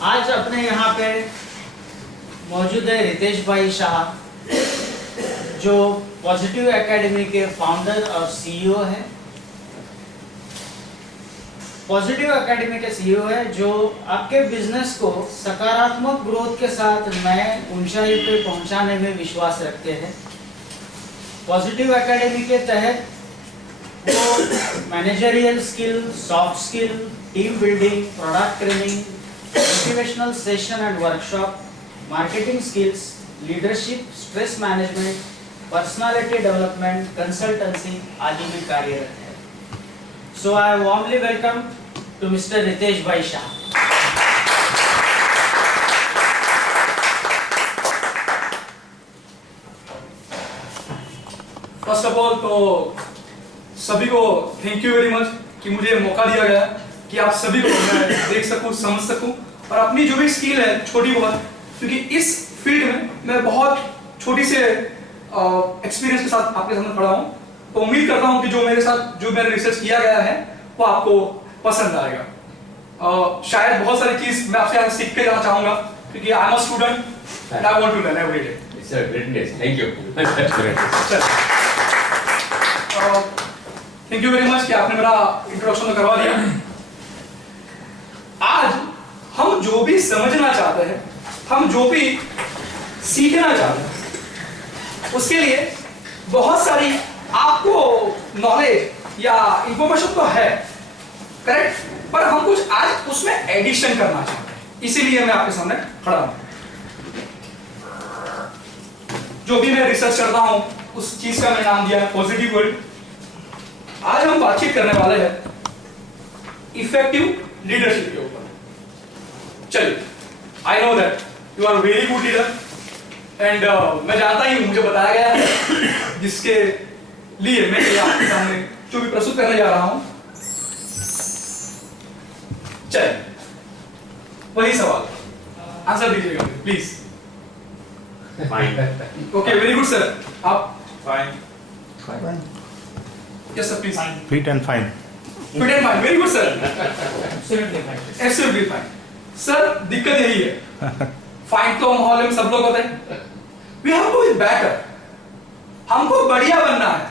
आज अपने यहाँ पे मौजूद है रितेश भाई शाह, जो पॉजिटिव एकेडमी के फाउंडर और सीईओ हैं। पॉजिटिव एकेडमी के सीईओ है जो आपके बिजनेस को सकारात्मक ग्रोथ के साथ नए ऊंचाई पे पहुंचाने में विश्वास रखते हैं। पॉजिटिव एकेडमी के तहत वो managerial skill, soft skill, team building, product training, motivational session and workshop, marketing skills, leadership, stress management, personality development, consultancy आदि में कार्यरत है। So I warmly welcome to Mr. Ritesh Bhai Shah. First of all तो सभी को thank you very much कि मुझे मौका दिया गया कि आप सभी को मैं देख सकूं, समझ सकूं और अपनी जो भी स्किल है छोटी बहुत, क्योंकि इस फील्ड में मैं बहुत छोटी से एक्सपीरियंस के साथ आपके सामने खड़ा हूं, तो उम्मीद करता हूं कि जो मेरे साथ जो मैंने रिसर्च किया गया है वो आपको पसंद आएगा। शायद बहुत सारी चीज मैं आपसे सीख के जाना चाहूंगा, क्योंकि I am a student and I want to learn every day. It's a great day. Thank you. Thank you very much कि आपने मेरा इंट्रोडक्शन तो करवा दिया। आज हम जो भी समझना चाहते हैं, हम जो भी सीखना चाहते हैं, उसके लिए बहुत सारी आपको नॉलेज या इंफॉर्मेशन तो है, करेक्ट, पर हम कुछ आज उसमें एडिशन करना चाहते हैं, इसीलिए मैं आपके सामने खड़ा हूं। जो भी मैं रिसर्च करता हूं उस चीज का मैं नाम दिया है पॉजिटिव वर्ल्ड। आज हम बातचीत करने वाले हैं इफेक्टिव लीडरशिप के ऊपर। चलिए, I know that you are very good leader एंड मैं जानता ही हूं, मुझे बताया गया है, जिसके लिए मैं आपके सामने जो भी प्रस्तुत करने जा रहा हूं। चलिए, वही सवाल आंसर दीजिएगा please. Fine. Okay, very good sir. आप Fine. Yes sir please. Fit and fine. Fit and fine, very good sir. Absolutely fine. Absolutely fine. Sir, दिक्कत यही है, फाइन तो माहौल में सब लोग होते हैं, we have to be better, हमको बढ़िया बनना है।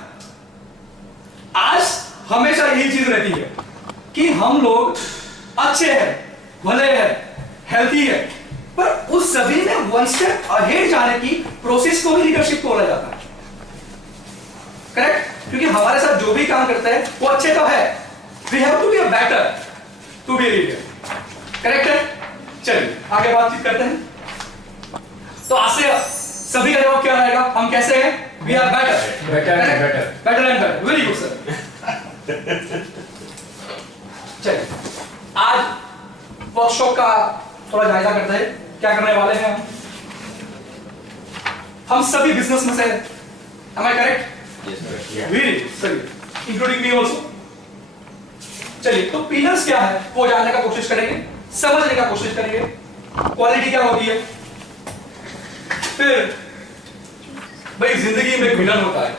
आज हमेशा यही चीज रहती है कि हम लोग अच्छे हैं, भले हैं, हेल्थी है, पर उस सभी में वन स्टेप अहेड जाने की प्रोसेस को ही लीडरशिप बोला जाता है, करेक्ट, क्योंकि हमारे साथ जो भी काम करते हैं वो अच्छे तो है, we have to be a better to be leader, correct है। चलिए आगे बातचीत करते हैं। तो आज से सभी का जवाब क्या रहेगा? हम कैसे हैं? We are better, Better and better. Better and better, very good sir. चलिए, आज वर्कशॉप का थोड़ा जायजा करते हैं, क्या करने वाले हैं हम सभी बिजनेस में से, am I correct? Yes, sir. Yeah. Very सही, इंक्लूडिंग मी ऑल्सो। चलिए, तो पिलर्स क्या है वो जानने का कोशिश करेंगे, समझने का कोशिश करेंगे, क्वालिटी क्या होती है, फिर भाई जिंदगी में विलन होता है,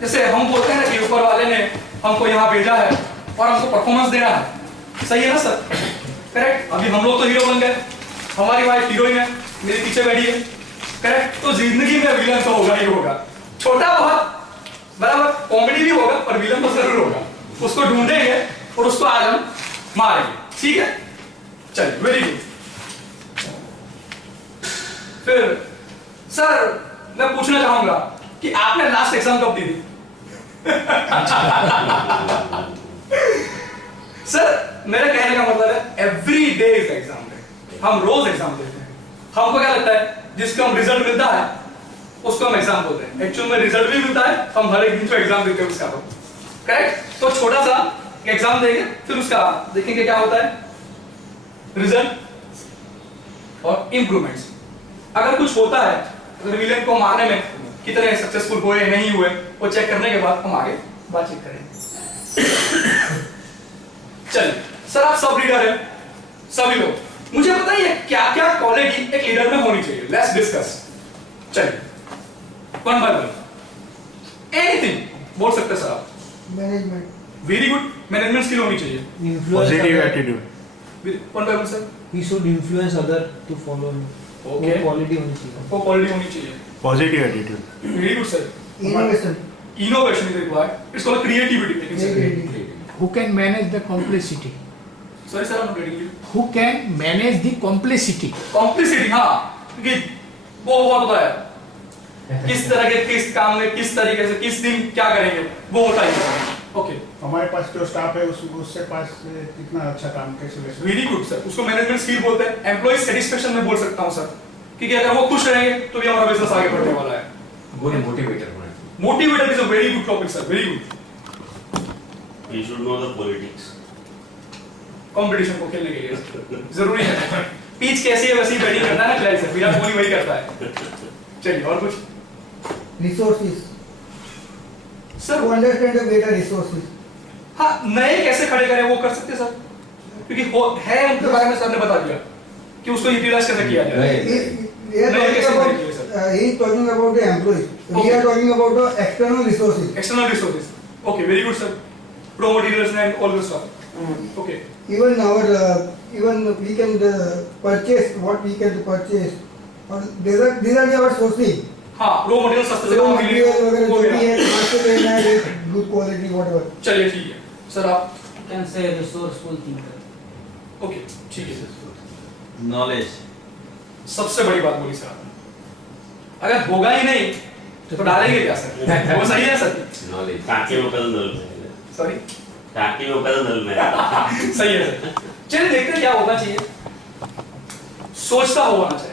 जैसे हम बोलते हैं ना कि ऊपर वाले ने हमको यहाँ भेजा है और हमको परफॉर्मेंस देना है, सही है ना सर, करेक्ट। अभी हम लोग तो हीरो बन गए, हमारी वाइफ हीरोइन है, मेरे पीछे बैठी है, करेक्ट। तो जिंदगी में विलन तो होगा ही होगा, छोटा बहुत बराबर कॉमेडी भी होगा, पर विलन तो जरूर होगा, उसको ढूंढेंगे और उसको आज हम मारेंगे, ठीक है। चलिए, वेरी गुड। फिर सर, मैं पूछना चाहूंगा कि आपने लास्ट एग्जाम कब दी थी? सर, मेरे कहने का मतलब है every day is exam day, हम रोज एग्जाम देते हैं। हमको क्या लगता है जिसका हम रिजल्ट मिलता है उसको हम एग्जाम बोलते हैं, एक्चुअल में रिजल्ट भी मिलता है, हम हर एक दिन जो एग्जाम देते हैं उसका, करेक्ट। तो छोटा सा एग्जाम देंगे, फिर उसका देखेंगे क्या होता है, रिजल्ट और इंप्रूवमेंट्स। अगर कुछ होता है, अगर विलेन को मारने में कितने सक्सेसफुल हुए नहीं हुए, वो चेक करने के बाद हम आगे बातचीत करेंगे। चलिए सर, आप सब लीडर हैं, सभी लोग, मुझे बताइए क्या क्या क्वालिटी एक लीडर में होनी चाहिए, लेट्स डिस्कस। चलिए, वन बाय वन, एनीथिंग बोल सकते सर आप। Management, very good, management skill होनी चाहिए। Positive attitude, one by one sir. he should influence other to follow him. Okay. वो quality होनी चाहिए. वो क्वालिटी होनी चाहिए. Positive attitude. Very good sir. Innovation. Innovation is required. It's called creativity. I can say. Creativity. Who can manage the complexity? Sorry sir, I'm not getting you. Who can manage the complexity? Complexity, हाँ, क्योंकि वो बहुत होता है. किस तरह के किस काम में किस तरीके से किस दिन क्या करेंगे वो होता है. ओके. हमारे पास जो स्टाफ है उससे पास कितना अच्छा काम कैसे ले सकते वेरी गुड सर. उसको मैनेजमेंट स्किल बोलते हैं. एम्प्लॉय सेटिस्फेक्शन में बोल सकता हूँ सर, क्योंकि अगर वो खुश रहेंगे तो भी हमारा बिजनेस आगे बढ़ने वाला है. Good motivator होना चाहिए. Motivator is a very good topic sir. Very good. You should know the politics. Competition को खेलने के लिए जरूरी है. पिच कैसी है वैसी बैटिंग करता है ना खिलाड़ी सर. विराट कोहली वही करता है. चलिए और कुछ Resources. Sir. To understand the better resources. हाँ, नए कैसे खड़े करें वो कर सकते हैं सर, क्योंकि है उनके बारे में सर ने बता दिया कि उसको यूटिलाइज कैसे किया जाए. We are No, talking yes, about. yes, sir. He is talking about the employees. We Okay. are talking about the external resources. External resources. Okay, very good sir. Pro materials and all this stuff. Okay. Even even we can purchase what we can purchase. और these are our sourcing. हाँ, raw material सस्ते से Raw कहाँ मिलेंगे material वगैरह वो जो भी भी है. है वहाँ से लेना है good quality whatever. चलिए ठीक है सर. आप You can say resourceful thinker. Okay ठीक है सर. नॉलेज. सबसे बड़ी बात बोली सर आपने. अगर होगा ही नहीं तो डालेंगे क्या सर? वो सही है सर. Knowledge. टाँकी में पैदल नल में. सॉरी. टाँकी में पैदल नल में. सही है सर. चलिए देखते हैं क्या होना चाहिए. सोचता होना चाहिए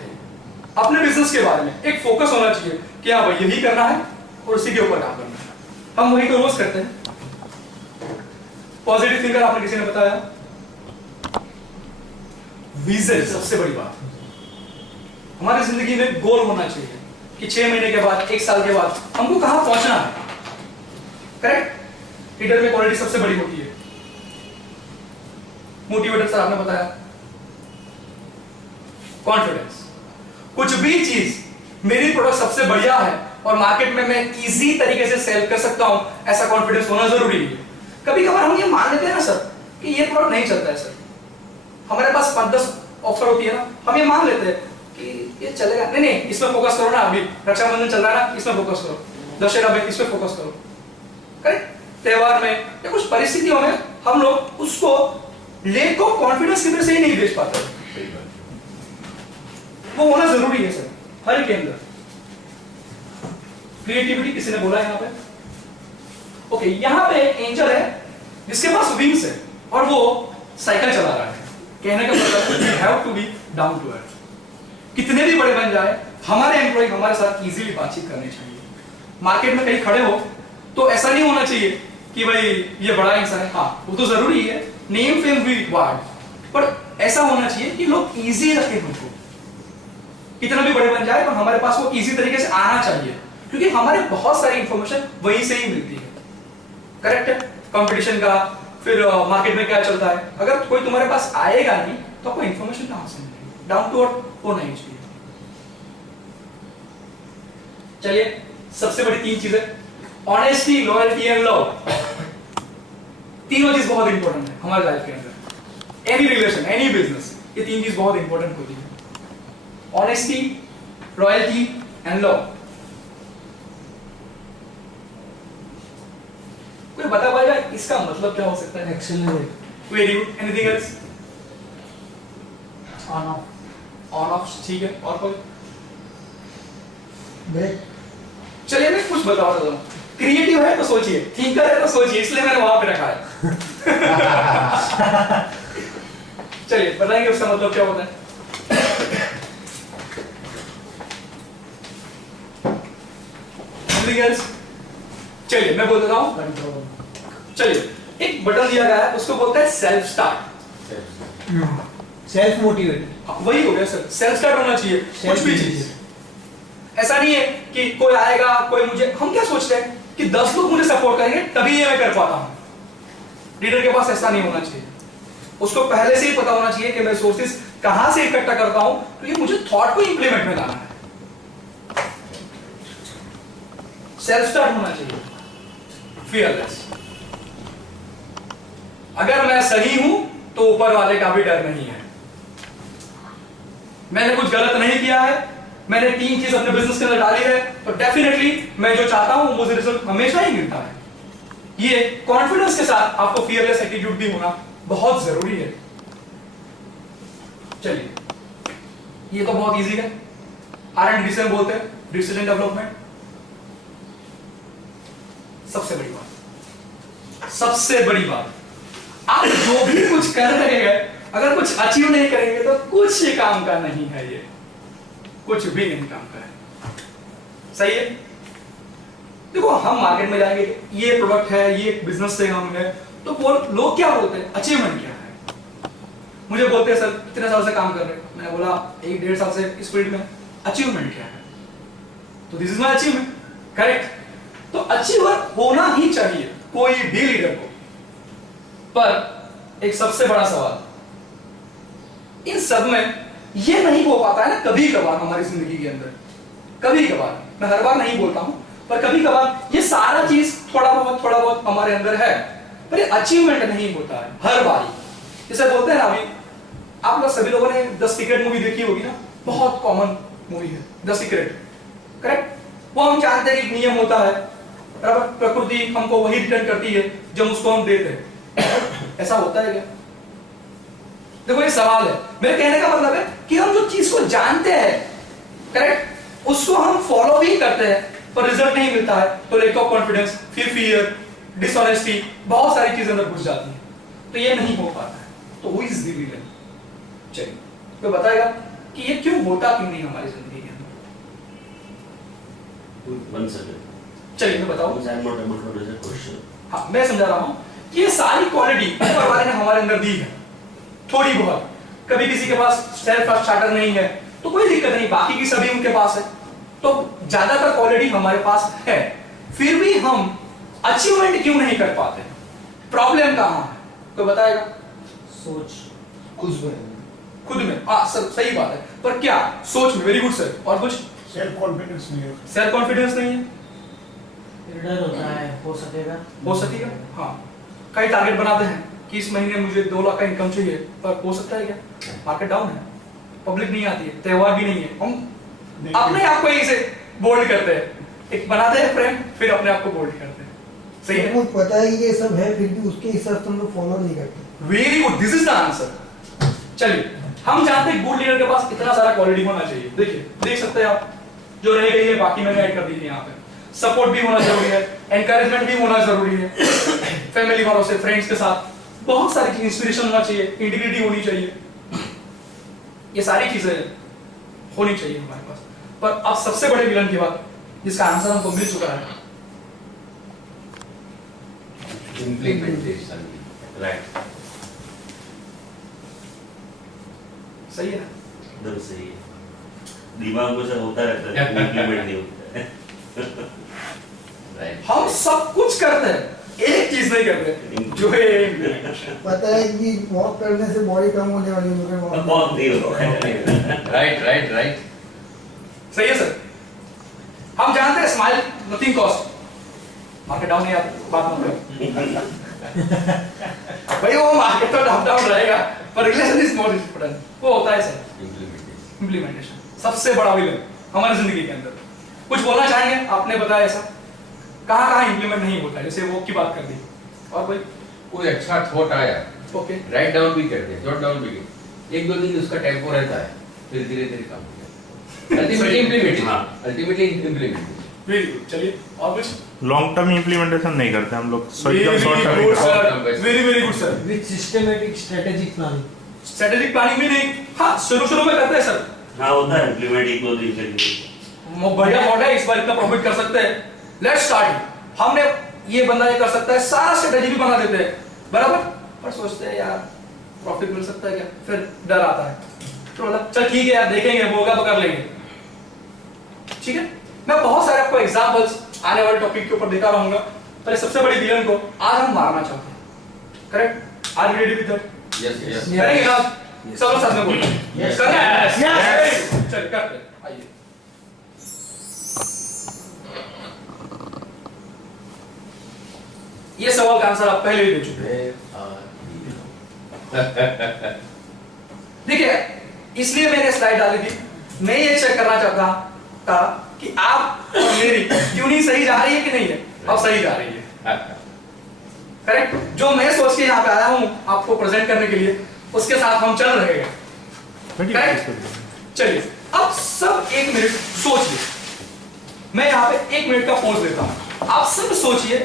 अपने बिजनेस के बारे में. एक फोकस होना चाहिए कि हाँ भाई यही करना है और उसी के ऊपर काम करना है. हम वही को रोज करते हैं. पॉजिटिव थिंकर आपने किसी ने बताया. विजन सबसे बड़ी बात. हमारी जिंदगी में गोल होना चाहिए कि 6 महीने के बाद 1 साल के बाद हमको कहां पहुंचना है. करेक्ट. लीडर में क्वालिटी सबसे बड़ी होती है. मोटिवेटर सर आपने बताया. कॉन्फिडेंस. कुछ भी चीज मेरी प्रोडक्ट सबसे बढ़िया है और मार्केट में मैं इजी तरीके से सेल कर सकता हूं, ऐसा कॉन्फिडेंस होना जरूरी है. कभी कभार हम ये मान लेते हैं ना सर कि ये प्रोडक्ट नहीं चलता है सर. हमारे पास 5-10 ऑफर होती है ना, हम ये मान लेते हैं कि ये चलेगा. नहीं इसमें फोकस करो ना. अभी रक्षाबंधन चल रहा है ना, इसमें फोकस करो. दशहरा में इसमें फोकस करो. करेक्ट. त्योहार में या कुछ परिस्थितियों में हम लोग उसको लेक ऑफ कॉन्फिडेंस की वजह से ही नहीं बेच पाते. वो होना जरूरी है सर हर के अंदर. क्रिएटिविटी किसी ने बोला यहाँ पे. ओके, यहाँ पे एक एंजल है जिसके पास विंग्स है और वो साइकिल चला रहा है. कहने का मतलब we have to be down to earth. कितने भी बड़े बन जाए हमारे एम्प्लॉय हमारे साथ इजीली बातचीत करनी चाहिए. मार्केट में कहीं खड़े हो तो ऐसा नहीं होना चाहिए कि भाई ये बड़ा इंसान है. हाँ वो तो जरूरी है, नेम फेम भी रिक्वायर्ड, पर ऐसा होना चाहिए कि लोग इजी रखें हमको. कितना भी बड़े बन जाए पर हमारे पास वो इजी तरीके से आना चाहिए, क्योंकि हमारे बहुत सारी इंफॉर्मेशन वहीं से ही मिलती है. करेक्ट है. कंपटीशन का, फिर मार्केट में क्या चलता है. अगर कोई तुम्हारे पास आएगा नहीं तो आपको इंफॉर्मेशन कहां से मिलेगी. डाउन टू अर्थ होना ही चाहिए. चलिए सबसे बड़ी 3 चीजें. Honesty, loyalty and love. तीनों चीज बहुत इंपॉर्टेंट है हमारे लाइफ के अंदर. एनी रिलेशन, एनी बिजनेस, ये 3 चीज बहुत इंपॉर्टेंट होती है. Honesty, loyalty and love. कोई बता पाएगा इसका मतलब क्या हो सकता है? Excellent. Very good. Anything else? On off. On off ठीक है. और कोई? Break. चलिए मैं कुछ बता रहा हूं. क्रिएटिव है तो सोचिए, थिंकर है तो सोचिए, इसलिए मैंने वहां पे रखा है. चलिए बताएंगे उसका मतलब क्या होता है. Anything else? चलिए मैं बोल देता हूं. Control. चलिए एक बटन दिया गया है, उसको बोलते हैं सेल्फ स्टार्ट. Self motivated. वही हो गया सर. सेल्फ स्टार्ट होना चाहिए कुछ भी चीज. ऐसा नहीं है कि कोई आएगा, कोई मुझे, हम क्या सोचते हैं कि 10 लोग मुझे सपोर्ट करेंगे तभी ये मैं कर पाता हूं. लीडर के पास ऐसा नहीं होना चाहिए. उसको पहले से ही पता होना चाहिए कि मैं सोर्सेस कहां से इकट्ठा करता हूं, क्योंकि मुझे थॉट को इंप्लीमेंट में लाना है. सेल्फ स्टार्ट होना चाहिए. फियरलेस. अगर मैं सही हूं तो ऊपर वाले का भी डर नहीं है. मैंने कुछ गलत नहीं किया है, मैंने 3 चीज अपने बिजनेस के अंदर डाली है, तो डेफिनेटली मैं जो चाहता हूं मुझे रिजल्ट हमेशा ही मिलता है। ये कॉन्फिडेंस के साथ आपको फियरलेस एटीट्यूड भी होना बहुत जरूरी है। चलिए, ये तो बहुत इजी है। R&D से बोलते हैं रिसर्च एंड डेवलपमेंट। सबसे बड़ी बात, आप जो भी कुछ कर रहे हैं, अगर कुछ अचीव नहीं करेंगे तो कुछ ही काम का नहीं है। ये कुछ भी नहीं काम का है। सही है? देखो, हम मार्केट में जाएंगे, ये प्रोडक्ट है, ये बिजनेस से हम है, तो लोग क्या बोलते हैं, अचीवमेंट क्या है। मुझे बोलते हैं सर कितने साल से काम कर रहे हैं, मैंने बोला 1-1.5 साल से इस फील्ड में। अचीवमेंट क्या है? तो this is my achievement. Correct? तो अचीवर होना ही चाहिए कोई भी लीडर को। पर एक सबसे बड़ा सवाल, इन सब में ये नहीं हो पाता है ना, कभी कभार हमारी जिंदगी के अंदर, कभी कभार, मैं हर बार नहीं बोलता हूं, पर कभी कभार ये सारा चीज थोड़ा बहुत हमारे अंदर है, पर ये अचीवमेंट नहीं होता है हर बार। जैसे बोलते हैं ना, अभी आप लोग सभी लोगों ने द सीक्रेट मूवी देखी होगी ना, बहुत कॉमन मूवी है द सीक्रेट। करेक्ट? वो हम जानते हैं कि एक नियम होता है, बराबर, प्रकृति हमको वही रिटर्न करती है जब उसको हम देते हैं। ऐसा होता है क्या? देखो, ये सवाल है। मेरे कहने का मतलब है कि हम जो चीज को जानते हैं, करेक्ट, उसको हम फॉलो भी करते हैं, पर रिजल्ट नहीं मिलता है, तो lack of confidence, fear, dishonesty, बहुत सारी चीजें अंदर घुस जाती हैं, तो ये नहीं हो पाता है। तो हु इज द विलन? चलिए, तो बताएगा कि ये क्यों होता क्यों नहीं हमारी जिंदगी के अंदर। 1 second. चलिए मैं बताऊं। I am not able to answer question. हाँ, मैं समझा रहा हूं कि ये सारी क्वालिटी ऊपर वाले ने हमारे अंदर दी है, थोड़ी बहुत। कभी किसी के पास सेल्फ स्टार्टर नहीं है तो कोई दिक्कत नहीं, बाकी की सभी उनके पास है, तो ज्यादातर क्वालिटी हमारे पास है, फिर भी हम अचीवमेंट क्यों नहीं कर पाते? प्रॉब्लम कहां है? कोई बताएगा? सोच, खुद में। हाँ सर, सही बात है, पर क्या सोच में? Very good sir. और कुछ? सेल्फ कॉन्फिडेंस नहीं है। सेल्फ कॉन्फिडेंस नहीं है, डर होता है, हो सकेगा। हाँ। कई टारगेट बनाते हैं कि इस महीने मुझे 2 लाख का इनकम चाहिए, पर हो सकता है क्या? मार्केट डाउन है, पब्लिक नहीं आती है, त्योहार भी नहीं है, हम अपने आप को ही से बोल्ड करते हैं, एक बनाते हैं फ्रेम, फिर अपने आप को बोल्ड करते हैं। सही है? सबको पता है ये सब है, फिर भी उसके हिसाब से हम लोग फॉलो नहीं करते। Very good, this is the answer. चलिए, हम जानते हैं गुड लीडर के पास इतना सारा क्वालिटी होना चाहिए। देखिए, देख सकते हैं आप, जो रह गई है बाकी मैंने ऐड कर दी है यहाँ पे। सपोर्ट भी होना जरूरी है, एनकरेजमेंट भी होना जरूरी है, फैमिली वालों से, फ्रेंड्स के साथ, बहुत सारी चीज, इंस्पिरेशन होना चाहिए, इंटीग्रिटी होनी चाहिए, ये सारी चीजें होनी चाहिए हमारे पास। पर अब सबसे बड़े विलन की बात, जिसका आंसर हमको मिल चुका है, Implementation. Right. सही है ना? एकदम सही है। दिमाग में सब होता रहता है, इम्प्लीमेंट नहीं होता है। Right. हम सब कुछ करते हैं, एक चीज नहीं करते, जो है पता है कि वॉक करने से बॉडी कम होने वाली है, बहुत नहीं होता है। Right. सही है सर। हम जानते हैं smile nothing cost, market down नहीं आता, बात मत करो भाई, वो मार्केट तो डाउन रहेगा, पर रिलेशन इज मोर इम्पोर्टेंट। वो होता है सर इम्प्लीमेंटेशन, सबसे बड़ा विलन हमारी जिंदगी के अंदर। कुछ बोलना चाहेंगे? आपने बताया ऐसा कहाँ इंप्लीमेंट नहीं होता है, जैसे वो की बात कर दी, और कोई अच्छा थॉट आया, ओके, राइट डाउन भी करते हैं, जॉट डाउन भी करते हैं, 1-2 दिन उसका टेम्पो रहता है, फिर धीरे-धीरे काम हो जाता है। Ultimately implementation. Very good. चलिए, और कुछ? लॉन्ग टर्म इम्प्लीमेंटेशन नहीं करते हम लोग, short term very very good sir. With systematic strategic planning. Strategic planning भी नहीं, हाँ शुरू में करते हैं सर, हाँ होता है इम्प्लीमेंट 1-2 दिन के लिए। बढ़िया मॉडल है, इस बार इतना प्रॉफिट कर सकते हैं, लेट्स स्टार्ट। हमने ये बंदा ये कर सकता है, सारा स्ट्रेटेजी भी बना देते हैं, बराबर, पर सोचते हैं यार प्रॉफिट मिल सकता है क्या, फिर डर आता है, तो मतलब चल ठीक है यार, देखेंगे, होगा तो कर लेंगे। ठीक है, मैं बहुत सारे आपको एग्जांपल्स आने वाले टॉपिक के ऊपर देता रहूंगा, पर सबसे बड़ी विलन को आज हम मारना चाहते हैं। Correct? Are you ready with that? Yes करेंगे ना? सब लोग साथ में बोलो। Yes. करना है? Yes. चल करते हैं, आइए। ये सवाल का आंसर आप पहले ही दे चुके हैं। देखिए, इसलिए मैंने स्लाइड डाली थी। मैं ये चेक करना चाहता था कि आप और मेरी ट्यूनिंग सही जा रही है कि नहीं है। अब सही जा रही है, करेक्ट। जो मैं सोच के यहाँ पे आया हूँ आपको प्रेजेंट करने के लिए, उसके साथ हम चल रहे हैं, करेक्ट। चलिए अब सब 1 मिनट सोचिए। मैं यहाँ पे 1 मिनट का पॉज लेता हूँ। आप सब सोचिए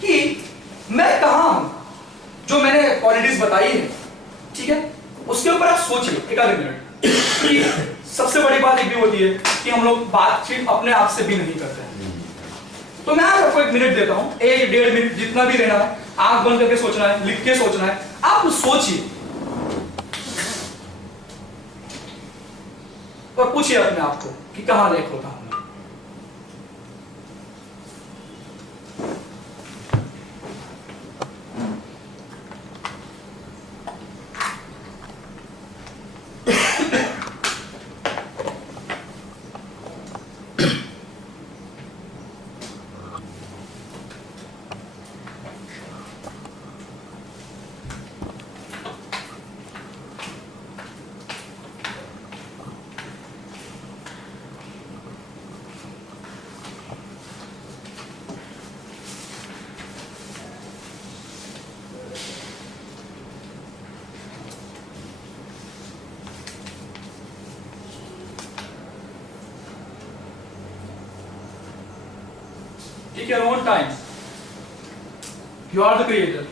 कि मैं कहाँ हूं, जो मैंने क्वालिटीज बताई है, ठीक है, उसके ऊपर आप सोचिए 1 मिनट। कि सबसे बड़ी बात एक भी होती है कि हम लोग बातचीत अपने आप से भी नहीं करते हैं। तो मैं आज आपको 1 मिनट देता हूं, 1-1.5 मिनट जितना भी लेना है, आंख बंद करके सोचना है, लिख के सोचना है। आप सोचिए और पूछिए अपने आप को कि कहां लेट होता हूं। Take your own time. You are the creator.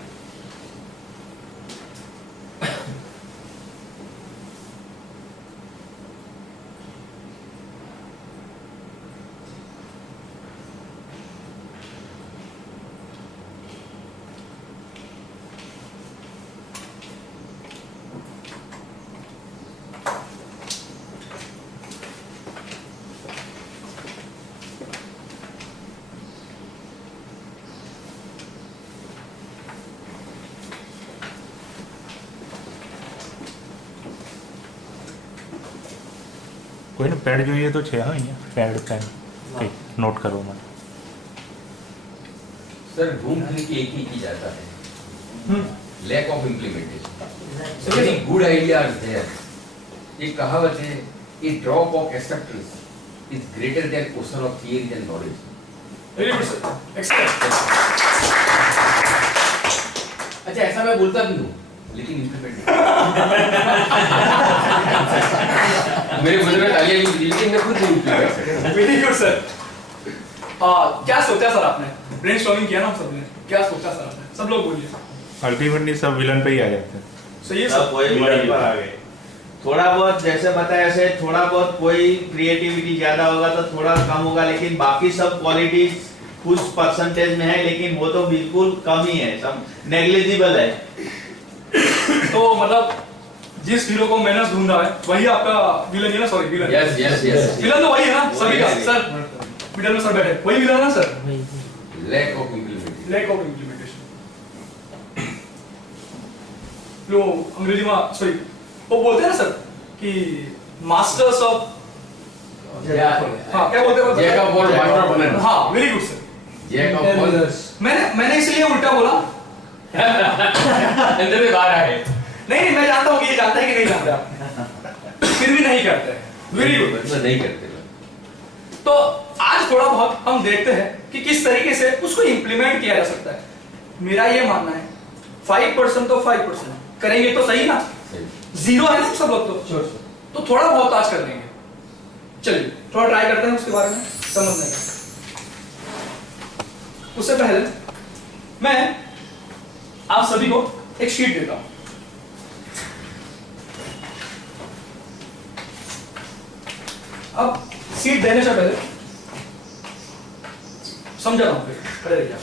कोई ना पैड जो ये तो छे हाँ ये पैड पेन ठीक नोट करो मैं सर घूम फिर के एक ही चीज आता है, lack of implementation. Very good ideas there. एक कहावत है, a drop of acceptance is greater than question of theory and knowledge. Very good, sir. Excellent. अच्छा ऐसा मैं बोलता भी हूँ लेकिन इम्प्लीमेंट मेरे मुझे में तालियां नहीं दी लेकिन मैं खुद नहीं इम्प्लीमेंट। Very good, sir. क्या सोचा सर आपने? ब्रेनस्टॉर्मिंग किया ना हम सब ने? क्या सोचा सर आपने? सब लोग बोलिए। अल्टीमेटली सब विलन पे ही आ जाते हैं। सही है सब सर। कोई विलन पर आ गए। थोड़ा बहुत जैसे बताया ऐसे थोड़ा बहुत कोई क्रिएटिविटी ज्यादा होगा तो थोड़ा कम होगा, लेकिन बाकी सब क्वालिटीज कुछ परसेंटेज में है, लेकिन वो तो बिल्कुल कम ही है, सब नेग्लिजिबल है। तो मतलब जिस हीरो को मैंने ढूंढा है वही आपका विलन है ना? Sorry villain. Yes yes yes villain तो वही है ना सभी का सर। मिडिल में सर बैठे वही विलन है ना sir? Lack of implementation. Lack of implementation. लो अंग्रेजी में सॉरी वो बोलते हैं ना सर कि मास्टर्स ऑफ हाँ क्या बोलते हैं? Jack of all master of none. हाँ very good sir. Jack of all मैंने इसलिए उल्टा बोला अंदर से बाहर आए। नहीं मैं जानता हूँ कि ये जानता है कि नहीं जानता आप फिर भी नहीं करते हैं। Very good. मतलब नहीं करते लोग। तो आज थोड़ा बहुत हम देखते हैं कि किस तरीके से उसको इंप्लीमेंट किया जा सकता है। मेरा ये मानना है 5% तो 5% करेंगे तो सही ना, जीरो है ना सब लोग तो थोड़ा बहुत आज कर लेंगे। चलिए थोड़ा ट्राई करते हैं उसके बारे में समझने का। उससे पहले मैं आप सभी को एक शीट देता हूं। अब सीट देने से पहले समझा रहा हूं, फिर खड़े रहिए।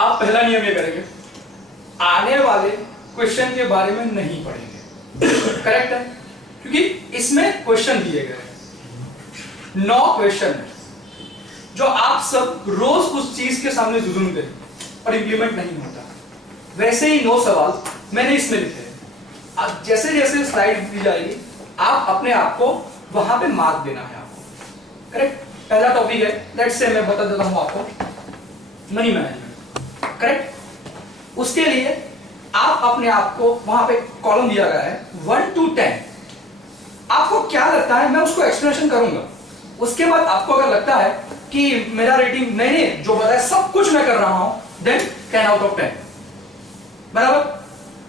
आप पहला नियम ये करेंगे, आने वाले क्वेश्चन के बारे में नहीं पढ़ेंगे। करेक्ट है? क्योंकि इसमें क्वेश्चन दिए गए हैं 9 क्वेश्चन है जो आप सब रोज उस चीज के सामने जुझुमते हैं और इंप्लीमेंट नहीं होता। वैसे ही 9 सवाल मैंने इसमें लिखे हैं। अब जैसे जैसे स्लाइड दी जाएगी आप अपने आप को वहां पे मार्क देना है आपको। करेक्ट? पहला टॉपिक है, लेट्स से मैं बता देता हूं आपको, मनी मैनेजमेंट। करेक्ट? उसके लिए आप अपने आप को वहां पे कॉलम दिया गया है 1 to 10, आपको क्या लगता है, मैं उसको एक्सप्लेनेशन करूंगा, उसके बाद आपको अगर लगता है कि मेरा रेटिंग नहीं जो बताया सब कुछ मैं कर रहा हूं, देन 10 out of 10, बराबर।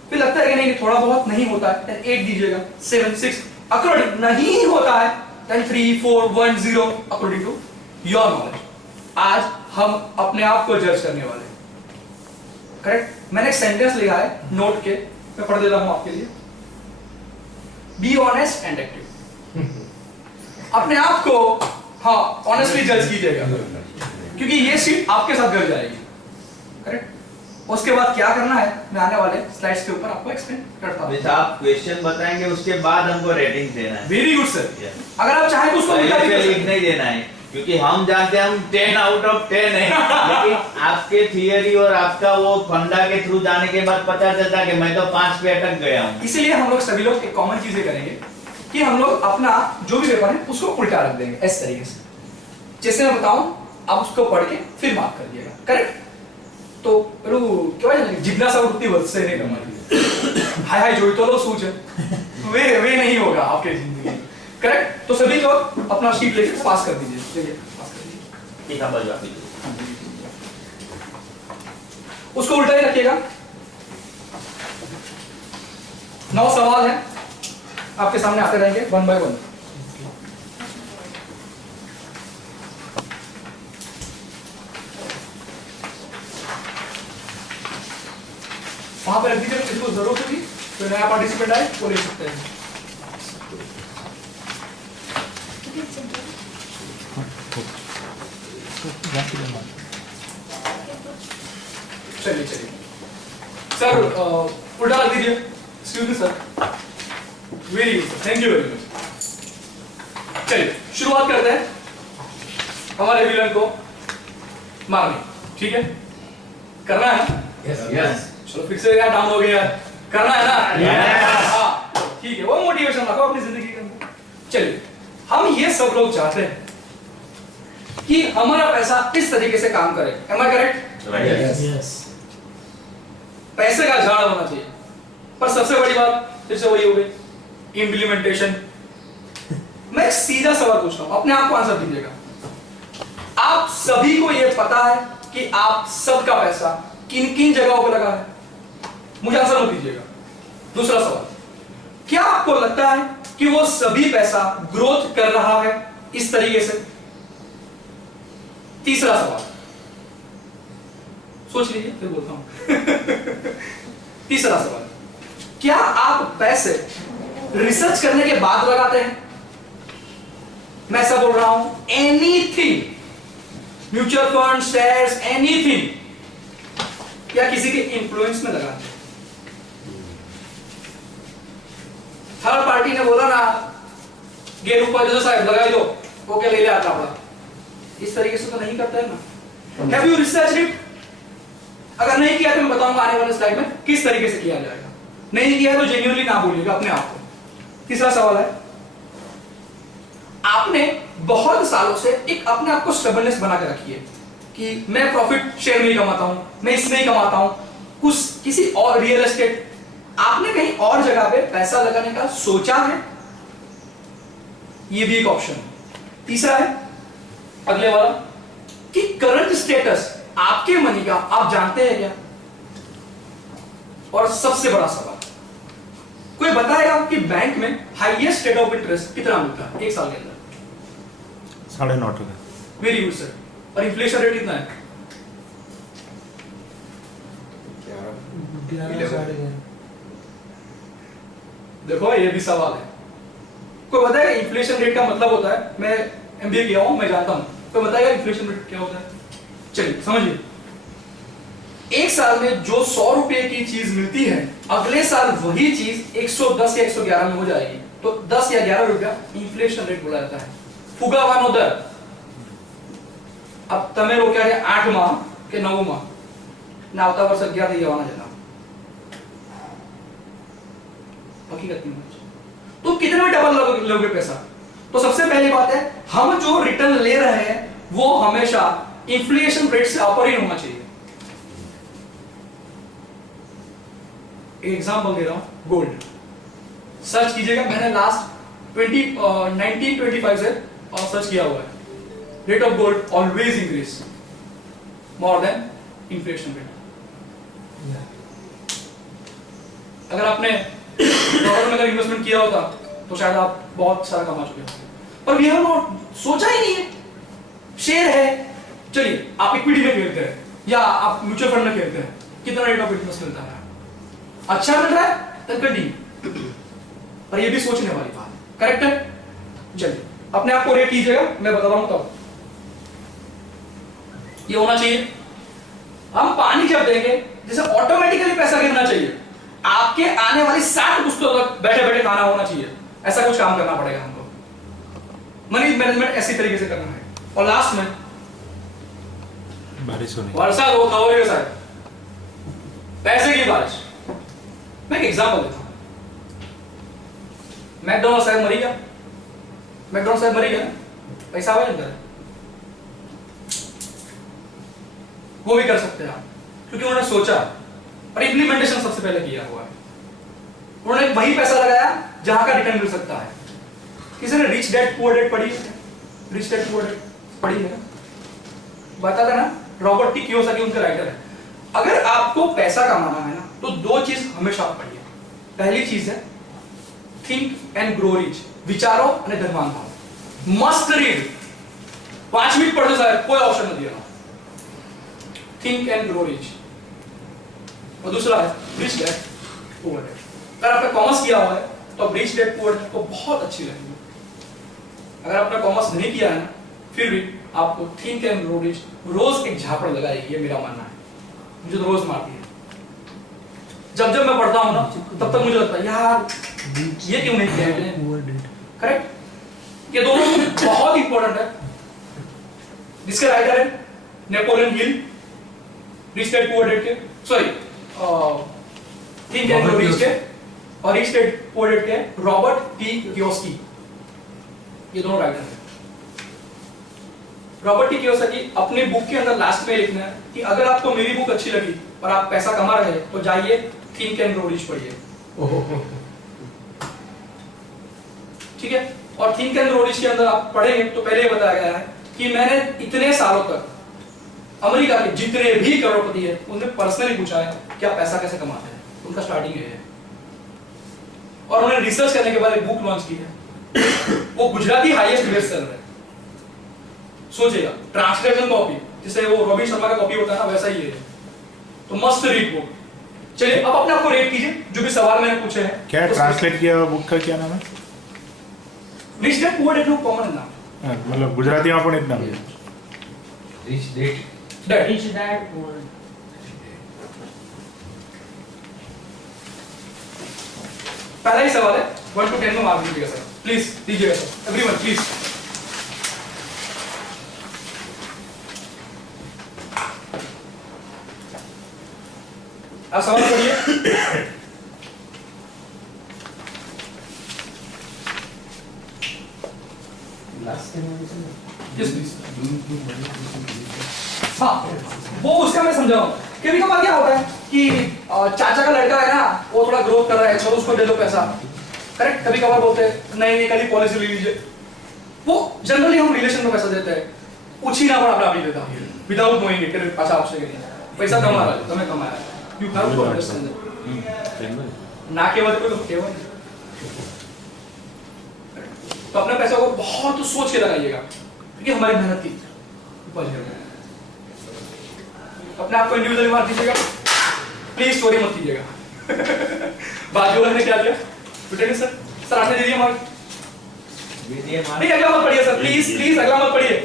फिर लगता है कि नहीं थोड़ा बहुत नहीं होता है, देन 8 दीजिएगा, 7, 6 अकॉर्डिंग, नहीं होता है then 3, 4, 1, 0 according to your knowledge. आज हम अपने आप को जज करने वाले हैं, करेक्ट। मैंने एक सेंटेंस लिखा है नोट के, मैं पढ़ देता हूं आपके लिए। बी ऑनेस्ट एंड एक्टिव, अपने आप को हाँ ऑनेस्टली जज कीजिएगा, क्योंकि ये सीट आपके साथ घर जाएगी, करेक्ट। उसके बाद क्या करना है मैं आने वाले स्लाइड्स के ऊपर आपको एक्सप्लेन करता हूं। आप क्वेश्चन बताएंगे उसके बाद हमको रेटिंग देना है। वेरी गुड सर, अगर आप चाहें तो उसको पहले से लिख नहीं देना है, क्योंकि हम जानते हैं हम 10 out of 10 है, लेकिन आपके थियरी और आपका वो फंडा के थ्रू जाने के बाद पता चलता कि मैं तो 5 पे अटक गया हूँ। इसीलिए हम लोग सभी लोग एक कॉमन चीजें करेंगे कि हम लोग अपना जो भी पेपर है उसको उल्टा रख देंगे इस तरीके से, जैसे मैं बताऊं आप उसको पढ़ के फिर मार्क कर दिएगा, करेक्ट। तो क्या जिज्ञासा वृत्ति से नहीं करना, हाय हाय जोई तो लो सूझ वे नहीं होगा आपके जिंदगी में, करेक्ट। तो सभी लोग अपना शीट लेके पास कर दीजिए, चलिए पास कर दीजिए, ठीक है बजवा दीजिए। उसको उल्टा ही रखिएगा। 9 सवाल है आपके सामने आते रहेंगे 1 by 1। वहां पे रख दीजिए, किसको जरूरत होगी तो नया पार्टिसिपेंट आए वो ले सकते हैं। चलिए चलिए सर, उल्टा रख दीजिए। Excuse me sir, very good sir, thank you very much. चलिए शुरुआत करते हैं हमारे विलन को मारने, ठीक है, करना है ना? यस चलो फिर से यार डाउन हो गया, करना है ना? हाँ ठीक है, वो मोटिवेशन रखो अपनी जिंदगी के अंदर। चलिए हम ये सब लोग चाहते हैं कि हमारा पैसा इस तरीके से काम करे, एम आई करेक्ट? Yes. पैसे का झाड़ होना चाहिए, पर सबसे बड़ी बात फिर से वही हो गई इम्प्लीमेंटेशन। मैं एक सीधा सवाल पूछ रहा हूं, अपने आप को आंसर दीजिएगा। आप सभी को यह पता है कि आप सबका पैसा किन किन जगहों पर लगा है? मुझे आंसर मत दीजिएगा। दूसरा सवाल, क्या आपको लगता है कि वो सभी पैसा ग्रोथ कर रहा है इस तरीके से? तीसरा सवाल, सोच लीजिए फिर बोलता हूं। तीसरा सवाल, क्या आप पैसे रिसर्च करने के बाद लगाते हैं? मैं ऐसा बोल रहा हूं, anything, mutual fund, shares, anything, या किसी के इन्फ्लुएंस में लगाते हैं? थर्ड पार्टी ने बोला ना गेरू पर जो साहब लगा लो, ओके ले ले आता पड़ा, इस तरीके से तो नहीं करता है ना। Have you research it? अगर नहीं किया तो मैं बताऊंगा आने वाले स्लाइड में किस तरीके से किया जाएगा। नहीं किया तो जेन्युइनली ना बोलिएगा अपने आप को। तीसरा सवाल है, आपने बहुत सालों से एक अपने आप को स्टेबलनेस बना के रखी है कि मैं प्रॉफिट शेयर में ही कमाता हूं, मैं इसमें ही कमाता हूं, कुछ किसी और रियल एस्टेट, आपने कहीं और जगह पे पैसा लगाने का सोचा है? ये भी एक ऑप्शन है। तीसरा है अगले वाला कि करंट स्टेटस आपके मनी का आप जानते हैं क्या? और सबसे बड़ा सवाल, कोई बताएगा कि बैंक में हाईएस्ट रेट ऑफ इंटरेस्ट कितना मिलता है एक साल के अंदर? 9.5%। Very good sir. और इन्फ्लेशन रेट कितना है? 11 देखो ये भी सवाल है। कोई बताएगा इन्फ्लेशन रेट का मतलब होता है, मैं एमबीए किया हूं, मैं जानता हूं, कोई बताएगा इन्फ्लेशन रेट क्या होता है? चलिए समझिए, एक साल में जो 100 रुपए की चीज मिलती है, अगले साल वही चीज 110 या 111 में हो जाएगी, तो 10 या 11 रुपया इन्फ्लेशन रेट बोला जाता है। फुगावानो दर। अब તમે લોકો ક્યારે 8 માં કે 9 માં ને આવતા વર્ષ 11 થઈ જવાના છે, हकीकत में तो कितने में डबल लोगे पैसा? तो सबसे पहली बात है, हम जो रिटर्न ले रहे हैं वो हमेशा इन्फ्लेशन रेट से अपर ही होना चाहिए। एक एग्जांपल दे रहा हूं, गोल्ड सर्च कीजिएगा, मैंने लास्ट 1925 से सर्च किया हुआ है। Rate of gold always increase more than inflation rate. अगर आपने डॉलर में अगर इन्वेस्टमेंट किया होता तो शायद आप बहुत सारा कमा चुके होते, पर वी हैव नॉट, सोचा ही नहीं है। शेयर है, चलिए आप इक्विटी में खेलते हैं या आप म्यूचुअल फंड में खेलते हैं, कितना रेट ऑफ इंटरेस्ट मिलता है? अच्छा मिल रहा है तो कंटिन्यू, पर ये भी सोचने वाली बात है, करेक्ट है? चलिए अपने आप को रेट कीजिएगा, मैं बता रहा हूं तब ये होना चाहिए। हम पानी जब देंगे जैसे ऑटोमेटिकली पैसा गिरना चाहिए, आपके आने वाली 60 पुस्तकों तक बैठे बैठे खाना होना चाहिए, ऐसा कुछ काम करना पड़ेगा हमको। मनी मैनेजमेंट ऐसी तरीके से करना है। और लास्ट में बारिश होने वर्षा हो खबर साहब, पैसे की बारिश। मैं एक एग्जांपल देता हूं, मैकडोनल्ड साहब मरी गया, मैकडोनल्ड साहब मरी गया, पैसा आवे अंदर, वो भी कर सकते हैं आप, क्योंकि उन्होंने सोचा और इम्प्लीमेंटेशन सबसे पहले किया हुआ है। उन्होंने वही पैसा लगाया जहां का रिटर्न मिल सकता है। किसी ने रिच डैड पुअर डैड पढ़ी है? रिच डैड पुअर डैड पढ़ी है? बता देना, रॉबर्ट टी कियोसाकी उनका राइटर है। अगर आपको पैसा कमाना है ना तो दो चीज हमेशा पढ़िए। पहली चीज है थिंक एंड ग्रो रिच, विचारो અને ધનવાન થાઓ, मस्ट रीड। 5 मिनट पढ़ दो साहब, कोई ऑप्शन नहीं दिया। Think and Grow rich. और दूसरा है रिच डैड पुअर डैड। अगर आपने कॉमर्स किया हुआ है तो आप रिच डैड पुअर डैड को बहुत अच्छी लगेगी। अगर आपने कॉमर्स नहीं किया है ना, फिर भी आपको थिंक एंड ग्रो रिच रोज एक झापड़ लगाएगी, ये मेरा मानना है। मुझे तो रोज मारती है। जब जब मैं पढ़ता हूं ना तब तक मुझे लगता है यार ये क्यों नहीं किया है, करेक्ट? ये दोनों बहुत इंपॉर्टेंट है। जिसके राइटर है Napoleon Hill, Rich Dad Poor Dad के, sorry Think and Grow Rich के, और रिच डैड पुअर डैड के रॉबर्ट टी कियोसाकी। ये दोनों राइटर हैं। रॉबर्ट टी कियोसाकी अपने बुक के अंदर लास्ट में लिखना है कि अगर आपको मेरी बुक अच्छी लगी और आप पैसा कमा रहे हैं तो जाइए थिंक एंड ग्रो रिच पढ़िए, ठीक है? और थिंक एंड ग्रो रिच के अंदर आप पढ़ेंगे तो पहले बताया गया है कि मैंने इतने सालों तक अमेरिका के जितने भी करोड़पति हैं उनसे पर्सनली पूछा है कि आप पैसा कैसे कमाते हैं, उनका स्टार्टिंग है। और उन्होंने रिसर्च करने के बाद एक बुक लॉन्च की है, वो गुजराती हाईएस्ट बेस्ट सेलर है। सोचिएगा, ट्रांसलेशन कॉपी जिसे वो रवि शर्मा का कॉपी होता है ना, वैसा ही है। तो मस्त रीड बुक। चलिए अब अपने आप को रेट कीजिए, जो भी सवाल मैंने पूछे हैं। क्या ट्रांसलेट किया हुआ बुक का क्या नाम है? Rich Dad Poor dad common है नाम, मतलब गुजराती में पण इतना rich dad dad. Rich Dad poor. पहला ही सवाल है, 1 to 10 में मार्क दीजिएगा सर, प्लीज दीजिएगा सर, एवरीवन प्लीज। आप सवाल पढ़िए। Yes, please. हाँ, वो उसका मैं समझाऊं। कभी कभार क्या होता है कि चाचा का लड़का है ना, वो थोड़ा ग्रोथ कर रहा है, चलो उसको दे दो पैसा, करेक्ट? कभी कभार बोलते हैं नहीं कल पॉलिसी ले लीजिए। वो जनरली हम रिलेशन में पैसा देते हैं, पूछी ना पड़ा अपना भी देता विदाउट नोइंग इट, पैसा आपसे के लिए पैसा कमा रहा है, तुम्हें कमाया है, यू हैव टू अंडरस्टैंड। ना केवल कोई तो केवल, तो अपने पैसे को बहुत सोच के लगाइएगा, क्योंकि हमारी मेहनत की उपज है। अपने आप को इंडिविजुअली मार दीजिएगा, प्लीज स्टोरी मत कीजिएगा। बाजू वाले ने क्या किया? बेटे सर, सर आपने दे दिया मार्क, नहीं अगला मत पढ़िए सर, प्लीज प्लीज अगला मत पढ़िए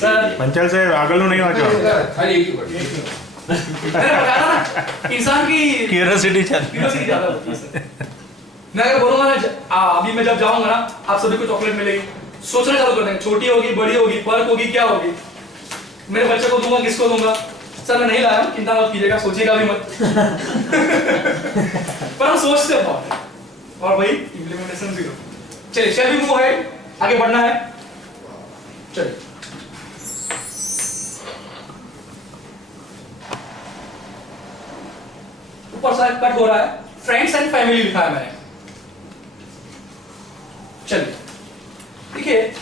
सर। पंचाल साहब આગળનું નહીં વાંચો, खाली एक ही पढ़। मैंने बताया ना इंसान की ક્યુરિયોસિટી ચાલે। क्यूरियोसिटी ज्यादा होती है सर। मैं अगर बोलूंगा ना अभी मैं जब जाऊंगा ना आप सभी को चॉकलेट मिलेगी, सोचना चालू कर देंगे छोटी होगी बड़ी होगी पर्क होगी क्या होगी, मेरे बच्चे को दूंगा किसको दूंगा। सर मैं नहीं लाया, चिंता मत कीजिएगा, सोचिएगा भी मत। पर हम सोचते बहुत है और भाई इम्प्लीमेंटेशन जीरो। चलिए शैल वी मूव अहेड, आगे बढ़ना है। चलिए ऊपर से कट हो रहा है, फ्रेंड्स एंड फैमिली लिखा है मैंने। चलिए देखिए,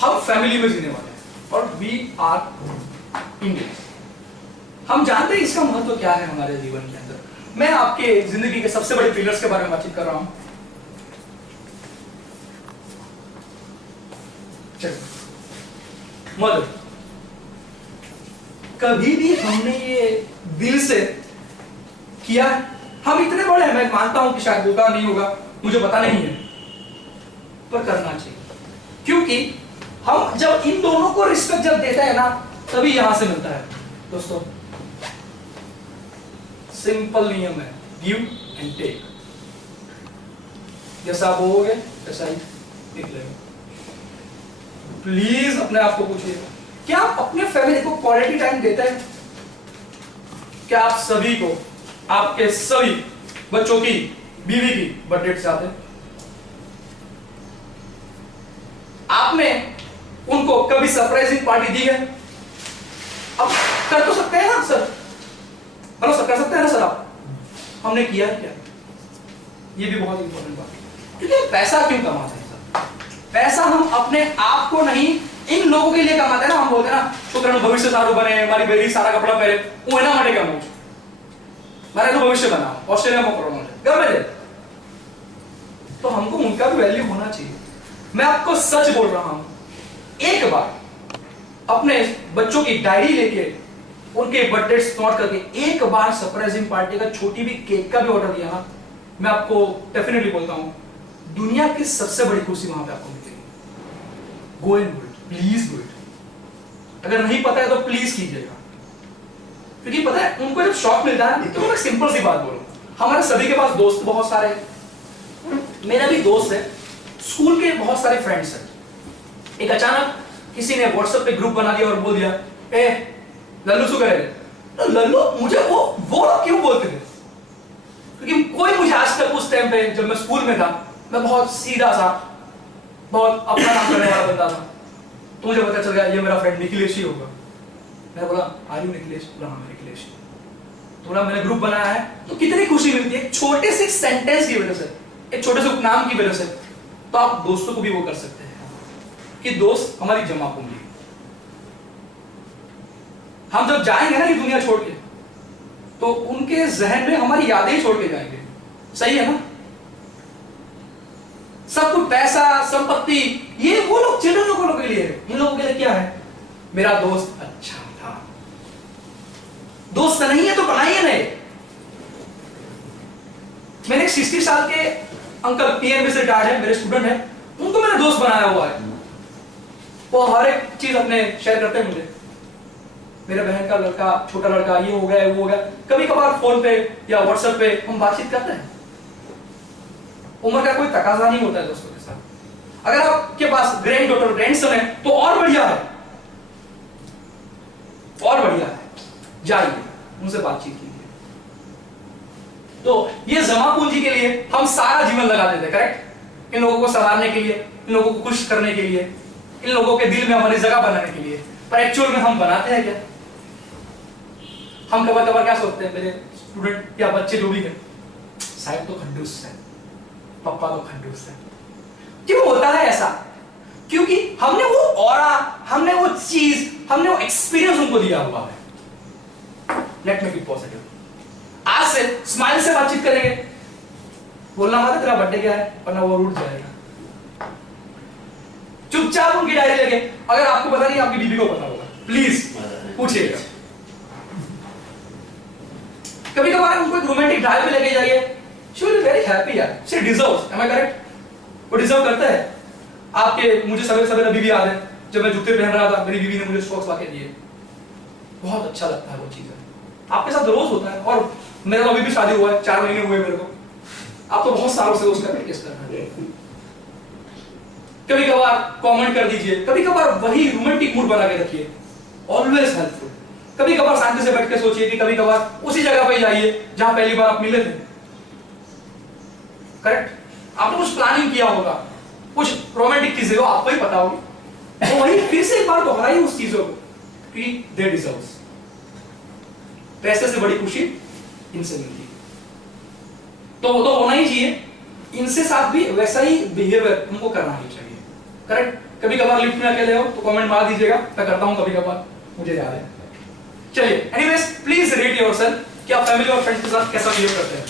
हम फैमिली में जीने वाले हैं और वी आर इंडियन। हम जानते हैं इसका महत्व क्या है हमारे जीवन के अंदर। मैं आपके जिंदगी के सबसे बड़े पिलर्स के बारे में बातचीत कर रहा हूं। चलिए, मदर, कभी भी हमने ये दिल से किया? हम इतने बड़े हैं, मैं मानता हूं कि शायद होगा नहीं होगा, मुझे पता नहीं है, पर करना चाहिए। क्योंकि हम जब इन दोनों को रिस्पेक्ट जब देते हैं ना, तभी यहां से मिलता है। दोस्तों, सिंपल नियम है, गिव एंड टेक। जैसा आप होगे वैसा ही निकलेगा। प्लीज अपने आप को पूछिए, क्या आप अपने फैमिली को क्वालिटी टाइम देते हैं? क्या आप सभी को, आपके सभी बच्चों की, बीवी की बर्थडे चाहते हैं? आपने उनको कभी सरप्राइजिंग पार्टी दी है? अब कर तो सकते हैं ना सर, मतलब सर कर सकते हैं ना सर आप? हमने किया क्या? ये भी बहुत इंपॉर्टेंट बात है। क्योंकि पैसा क्यों कमाते हैं सर? पैसा हम अपने आप को नहीं, इन लोगों के लिए कमाते हैं ना। हम बोलते हैं ना, छोकरा भविष्य सारू बने, हमारी बेटी सारा कपड़ा पहने, वो एना माटे कमाऊं, मारे तो भविष्य बना, ऑस्ट्रेलिया में पकड़ो मुझे घर में दे। तो हमको उनका भी वैल्यू होना चाहिए। मैं आपको सच बोल रहा हूं, एक बार अपने बच्चों की डायरी लेके उनके बर्थडे नोट करके एक बार सरप्राइजिंग पार्टी का, छोटी भी केक का भी ऑर्डर दिया ना, मैं आपको डेफिनेटली बोलता हूं, दुनिया की सबसे बड़ी खुशी वहां पे आपको मिलेगी। Go and do it, please do it. अगर नहीं पता है तो प्लीज कीजिएगा। क्योंकि पता है उनको जब शौक मिलता है, तो मैं सिंपल सी बात बोलूं, हमारे सभी के पास दोस्त बहुत सारे हैं। मेरा भी दोस्त है, स्कूल के बहुत सारे फ्रेंड्स हैं। एक अचानक किसी ने व्हाट्सएप पे ग्रुप बना दिया और बोल दिया, ए लल्लू शू करे? लल्लू, मुझे वो लोग क्यों बोलते थे? क्योंकि कोई मुझे आज तक, उस टाइम पे जब मैं स्कूल में था, मैं बहुत सीधा सा, बहुत अपना काम करने वाला बंदा था। तो मुझे पता चल गया ये मेरा फ्रेंड निखिलेश ही होगा। मैं बोला, आर यू निखिलेश? बोला, हाँ निखिलेश। तो बोला, मैंने ग्रुप बनाया है। तो कितनी खुशी मिलती है एक छोटे से सेंटेंस की वजह से, एक छोटे से उपनाम की वजह से। तो आप दोस्तों को भी वो कर सकते हैं कि दोस्त हमारी जमा पूंजी। हम जब जाएंगे ना ये दुनिया छोड़ के, तो उनके जहन में हमारी यादें ही छोड़ के जाएंगे। सही है ना? सब कुछ पैसा, संपत्ति, ये वो लोग चिल्ड्रन लोगों के लिए है। इन लोगों के लिए क्या है? मेरा दोस्त अच्छा था। दोस्त नहीं है तो बनाइए नहीं। मैंने एक 60 साल के अंकल, पीएनबी से रिटायर्ड है, मेरे स्टूडेंट है, उनको मैंने दोस्त बनाया हुआ है। वो हर एक चीज अपने शेयर करते हैं मुझे। मेरे बहन का लड़का, छोटा लड़का, ये हो गया, वो हो गया। कभी कभार फोन पे या व्हाट्सएप पे हम बातचीत करते हैं। उम्र का कोई तकाजा नहीं होता है दोस्तों के साथ। अगर आपके पास ग्रैंड डॉटर, ग्रैंडसन है तो और बढ़िया है, और बढ़िया है। जाइए उनसे बातचीत कीजिए। तो ये जमा पूंजी के लिए हम सारा जीवन लगा देते, करेक्ट? इन लोगों को संभालने के लिए, इन लोगों को खुश करने के लिए, इन लोगों के दिल में हमारी जगह बनाने के लिए। पर एक्चुअल में हम बनाते हैं क्या? हम कभी कभार क्या सोचते हैं, मेरे स्टूडेंट या बच्चे जो भी है, साहब तो खंडूस है, पापा तो खंडूस है। क्यों होता है ऐसा? क्योंकि हमने वो ऑरा, हमने वो चीज, हमने वो एक्सपीरियंस उनको दिया हुआ है। Let me be positive. आज से स्माइल से बातचीत करेंगे। बोलना मत तेरा बर्थडे क्या है, वरना वो रूठ जाएगा। चुपचाप उनकी डायरी लेके, अगर आपको पता नहीं आपकी बीबी को पता होगा, प्लीज पूछिएगा। कभी कभार उनको एक रोमांटिक ड्राइव पे लेके जाइए। She will be very happy यार, she deserves, am I correct? वो डिजर्व करता है। आपके, मुझे सवेरे सवेरे बीबी याद है, जब मैं जूते पहन रहा था, मेरी बीबी ने मुझे सॉक्स लाके दिए। बहुत अच्छा लगता है वो चीजें। आपके साथ रोज होता है। और मेरा तो अभी भी शादी हुआ है, 4 महीने हुए मेरे को। आप तो बहुत सालों से उसका प्रैक्टिस कर रहे हैं। कभी कभार कमेंट कर दीजिए, कभी कभार वही रोमांटिक मूड बना के रखिए। Always helpful. कभी कभार शांति से बैठ के सोचिए कि कभी कभार उसी जगह पे जाइए जहां पहली बार आप मिले थे, करेक्ट? आपने कुछ प्लानिंग किया होगा, कुछ रोमांटिक चीजें हो, आपको ही पता होगी। तो वही फिर से एक बार दोहराइए उस चीजों को कि दे डिजर्व्स। पैसे से बड़ी खुशी इनसे मिलती है। तो वो तो होना ही चाहिए, इनसे साथ भी वैसा ही बिहेवियर हमको करना ही चाहिए, करेक्ट? कभी कभार लिफ्ट में अकेले हो तो कमेंट मार दीजिएगा, मैं करता हूं कभी कभार, मुझे याद है। चलिए, एनीवेज प्लीज रेट योरसेल्फ कि आप फैमिली और फ्रेंड्स के साथ कैसा बिहेव करते हैं।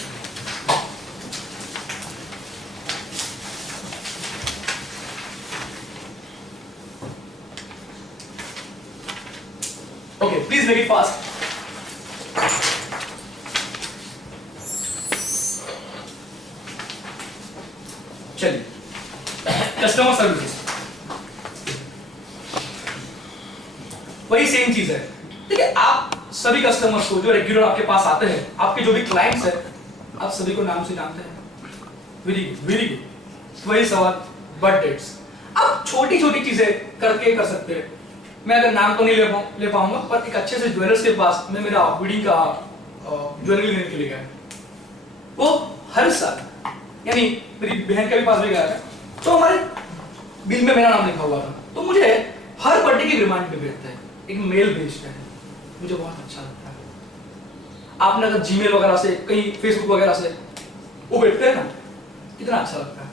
Okay, please make it fast. चलिए, कस्टमर सर्विस वही सेम चीज है। देखिए, आप सभी कस्टमर्स को जो रेगुलर आपके पास आते हैं, आपके जो भी क्लाइंट्स हैं, आप सभी को नाम से जानते हैं। Very good, very good. वही सवाल, बर्थडेट्स आप छोटी छोटी चीजें करके कर सकते हैं। मैं अगर नाम तो नहीं ले पाऊंगा, पर एक अच्छे से ज्वेलर्स के पास मैं मेरा वेडिंग का ज्वेलरी लेने के लिए गया, वो हर साल, यानी मेरी बहन के भी पास भी गया है, तो हमारे बिल में मेरा नाम लिखा हुआ था, तो मुझे हर बर्थडे की रिमाइंड पे भेजता है, एक मेल भेजता है, मुझे बहुत अच्छा लगता है। आपने अगर जीमेल वगैरह से, कहीं फेसबुक वगैरह से वो भेजते हैं ना, कितना अच्छा लगता है।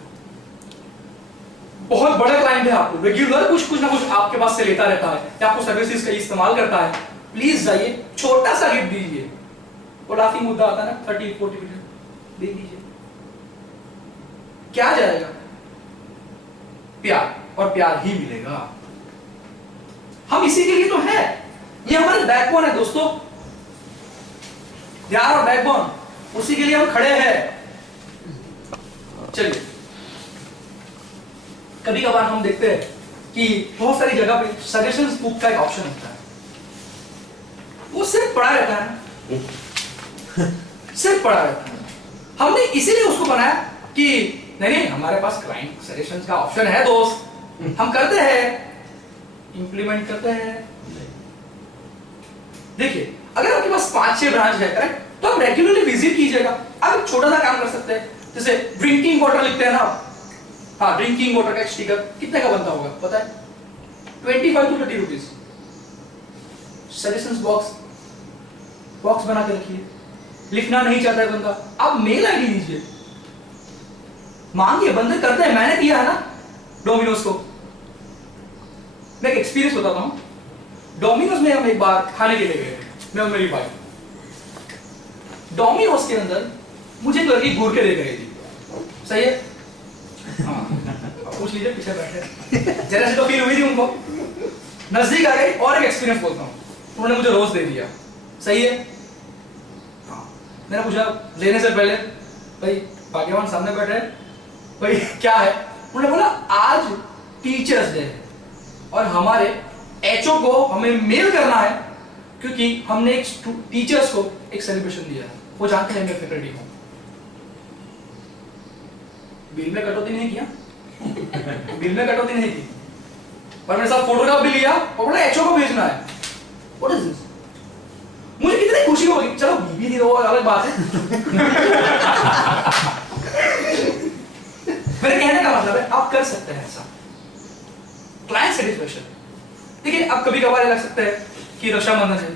बहुत बड़ा क्लाइंट है, आपको रेगुलर कुछ ना कुछ आपके पास से लेता रहता है, या आपको सर्विसेज का इस्तेमाल करता है, प्लीज जाइए, छोटा सा गिफ्ट दीजिए। वो लाफिंग मुद्दा आता है ना, 30-40 दे दीजिए, क्या जाएगा? प्यार, और प्यार ही मिलेगा। हम इसी के लिए तो है, ये हमारे बैकबोन है दोस्तों, प्यार और बैकबोन, उसी के लिए हम खड़े हैं। चलिए, कभी कभार हम देखते हैं कि बहुत सारी जगह पे सजेशंस बुक का एक ऑप्शन होता है, वो सिर्फ पड़ा रहता है ना, सिर्फ पड़ा रहता है। हमने इसीलिए उसको बनाया कि नहीं, हमारे पास क्लाइंट सजेशंस का ऑप्शन है दोस्त, हम करते हैं, इंप्लीमेंट करते हैं। देखिए, अगर आपके पास 5-6 ब्रांच है, करेक्ट, तो आप रेगुलरली विजिट कीजिएगा। आप एक छोटा सा काम कर सकते हैं, जैसे ड्रिंकिंग वाटर लिखते हैं ना आप, हाँ, ड्रिंकिंग वाटर का एक स्टिकर कितने का बनता होगा पता है? 25 to 30 रुपीज। सजेशंस बॉक्स बना के रखिए। लिखना नहीं चाहता है बंदा, आप मेल आईडी दीजिए, मांगिए, बंदे करते हैं, मैंने किया है ना डोमिनोज को। मैं एक एक्सपीरियंस बताता हूं। डोमिनोज में हम एक बार खाने के लिए गए, मैं और मेरी वाइफ। डोमिनोज के अंदर मुझे एक लड़की घूर के देख रही थी, सही है? हाँ, पूछ लीजिए, पीछे बैठे, जरा से तो फील हुई थी उनको। नजदीक आ गई, और एक एक्सपीरियंस बोलता हूँ, उन्होंने मुझे रोज दे दिया, सही है? हाँ, मैंने पूछा लेने से पहले, भाई भाग्यवान सामने बैठे, भाई क्या है? उन्होंने बोला आज टीचर्स डे है और हमारे एचओ को हमें मेल करना है, क्योंकि हमने एक टीचर्स को एक सेलिब्रेशन दिया है, वो जानते हैं मैं फैकल्टी हूं। बिल में कटौती नहीं किया, बिल में कटौती नहीं की, पर मेरे साथ फोटोग्राफ भी लिया और बोला एचओ को भेजना है। What is this? मुझे कितनी खुशी हो गई, चलो बीबी दी, वो अलग बात है। मेरे कहने का मतलब है आप कर सकते हैं ऐसा, क्लाइंट सेटिस्फैक्शन। देखिए, आप कभी कभार लग सकते हैं कि रक्षाबंधन है,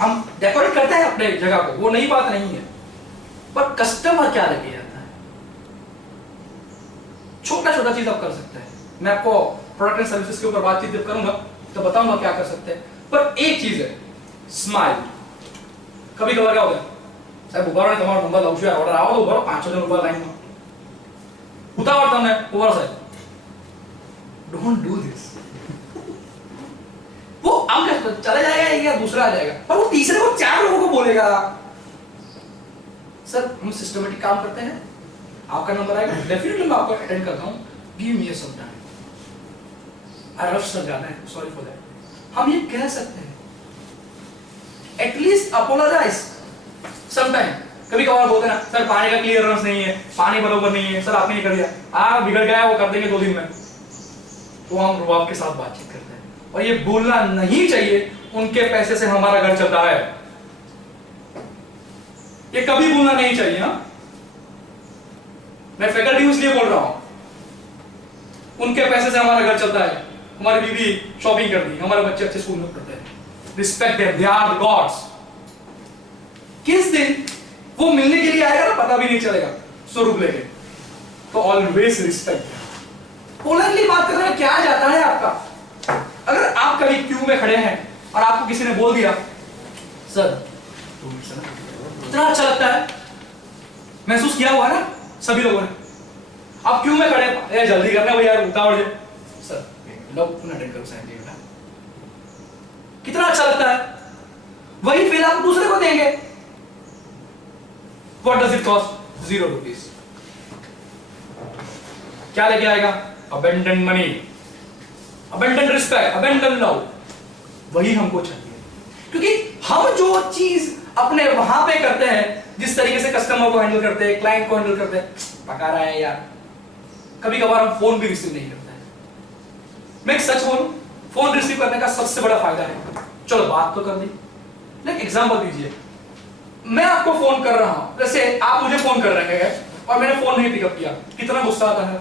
हम डेकोरेट करते हैं अपने जगह को, वो नई बात नहीं है, पर कस्टमर क्या लेके जाता है, छोटा छोटा चीज आप कर सकते हैं। मैं आपको प्रोडक्ट एंड सर्विसेज के ऊपर बातचीत जब करूंगा तो बताऊंगा क्या कर सकते हैं, पर एक चीज है, स्माइल। कभी कभार क्या होता है, साहब उभा रहे, તમારો નંબર લઉં છું, ઓર્ડર આવો તો ઉભા 5 જણ ઉભા લાઈનમાં, ઉતાવળ તમને ઉભા સાહેબ, डोंट डू दिस। वो हम चला जाएगा या दूसरा आ जाएगा, पर वो तीसरे को 4 लोगों को बोलेगा। सर हम सिस्टमेटिक काम करते हैं, आपका नंबर आएगा, डेफिनेटली मैं आपको अटेंड करता हूं, give me some time, I rush sir जाना है, सॉरी फॉर दैट। हम ये कह सकते हैं, एटलीस्ट अपोलोजाइज सम टाइम। कभी कभार बोलते ना, सर पानी का क्लियरेंस नहीं है, पानी बराबर नहीं है, सर आपने नहीं कर दिया, बिगड़ गया, वो कर देंगे 2 दिन में। तो हम रुबाब के साथ बातचीत करते हैं, और ये भूलना नहीं चाहिए, उनके पैसे से हमारा घर चलता है, ये कभी भूलना नहीं चाहिए। ना, मैं फैकल्टी इसलिए बोल रहा हूं, उनके पैसे से हमारा घर चलता है, हमारी बीवी शॉपिंग कर दी, हमारे बच्चे अच्छे स्कूल में पढ़ते हैं, respect them, they are the gods. किस दिन वो मिलने के लिए आएगा ना पता भी नहीं चलेगा, 100 रुपए लेंगे, तो ऑलवेज रिस्पेक्ट। पोलाइटली बात करने में क्या जाता है आपका? अगर आप कभी क्यू में खड़े हैं और आपको किसी ने बोल दिया सर 2 मिनट सर, इतना अच्छा लगता है, महसूस किया हुआ ना सभी लोगों ने। आप क्यू में खड़े हैं, जल्दी करना भैया, उतावड़ सर लो पुनः अटेंड करो सर, कितना अच्छा लगता है। वही फील आप दूसरे को देंगे। What does it cost? 0 rupees. क्या लेके आएगा? Abundant money, abundant respect, abundant love. वही हमको चाहिए, क्योंकि हम जो चीज अपने वहां पे करते हैं, जिस तरीके से कस्टमर को हैंडल करते हैं, क्लाइंट को हैंडल करते हैं, पका रहा है यार। कभी कभार हम फोन भी रिसीव नहीं करते हैं। मैं एक सच बोलूं, फोन रिसीव करने का सबसे बड़ा फायदा है, चलो बात तो कर दी, लेकिन एग्जांपल दीजिए, मैं आपको फोन कर रहा हूं, जैसे आप मुझे फोन कर रहे हैं और मैंने फोन नहीं पिकअप किया, कितना गुस्सा आता है,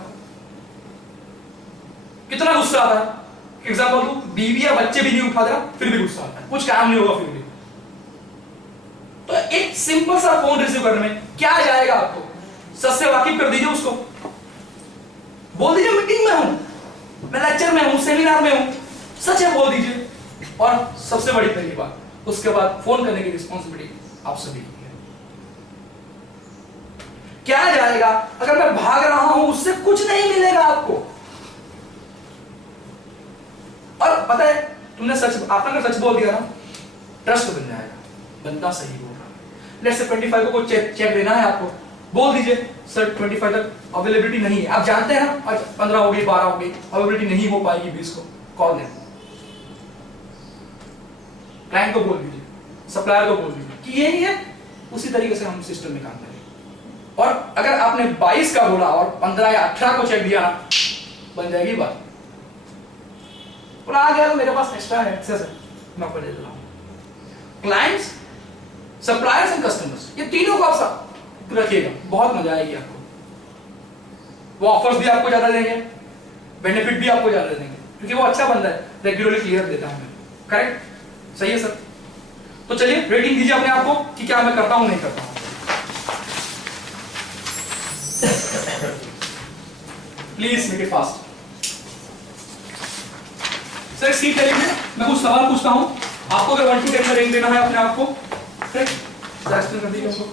कितना गुस्सा आता है। एग्जांपल दूं, बीवी या बच्चे भी नहीं उठा दे, फिर भी गुस्सा आता है, कुछ काम नहीं होगा फिर भी। तो एक सिंपल सा फोन रिसीव करने में क्या जाएगा आपको? सच से वाकिफ कर दीजिए उसको, बोल दीजिए मीटिंग में हूं, मैं लेक्चर में हूं, सेमिनार में हूं, सच है बोल दीजिए। और सबसे बड़ी पहली बात, उसके बाद फोन करने की रिस्पॉन्सिबिलिटी आप सभी की है। क्या जाएगा अगर मैं भाग रहा हूं, उससे कुछ नहीं मिलेगा आपको। और पता है, तुमने सच, आपने अगर सच बोल दिया ना, ट्रस्ट बन जाएगा, बंदा सही बोल रहा है। लेट्स से 25 को चेक देना है आपको, बोल दीजिए सर 25 तक अवेलेबिलिटी नहीं है, आप जानते हैं ना, आज 15 हो गई, 12 हो गई, अवेलेबिलिटी नहीं हो पाएगी 20 को, कॉल दें। क्लाइंट को बोल दीजिए, सप्लायर को बोल दीजिए कि ये नहीं है, उसी तरीके से हम सिस्टम में काम करेंगे। और अगर आपने 22 का बोला और 15 या 18 को चेक दिया ना, बन जाएगी बात। बोला आ गया तो मेरे पास एक्स्ट्रा है, एक्सेस है, मैं आपको दे देता हूं। क्लाइंट्स, सप्लायर्स एंड कस्टमर्स, ये तीनों को आप रखिएगा, बहुत मजा आएगी आपको। वो ऑफर्स भी आपको ज्यादा देंगे, बेनिफिट भी आपको ज्यादा देंगे, क्योंकि वो अच्छा बंदा है, रेगुलरली क्लियर देता है। करेक्ट? सही है सर? तो चलिए रेटिंग दीजिए अपने आप को कि क्या मैं करता हूं नहीं करता हूं। Please make it fast. Sir seat ले लीजिए, मैं कुछ सवाल पूछता हूं आपको, अगर 1 to 10 में रेंज देना है अपने आप को। कर दीजिए उसको।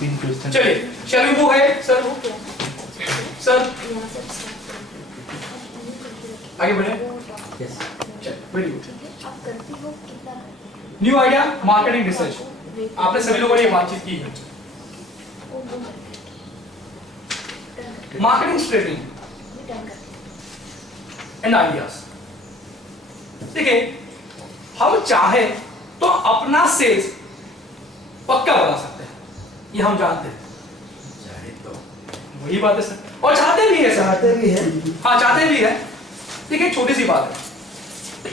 3 क्वेश्चन। चलिए शैल वी मूव है सर? सर आगे बढ़े। चलिए very good. New idea marketing research, आपने सभी लोगों ने ये बातचीत की है। Marketing strategy and ideas. देखिए, हम चाहे तो अपना सेल्स पक्का बढ़ा सकते हैं, ये हम जानते हैं, तो वही बात है सर, और चाहते भी है सर, चाहते भी है। हाँ चाहते भी है। देखिए छोटी सी बात है,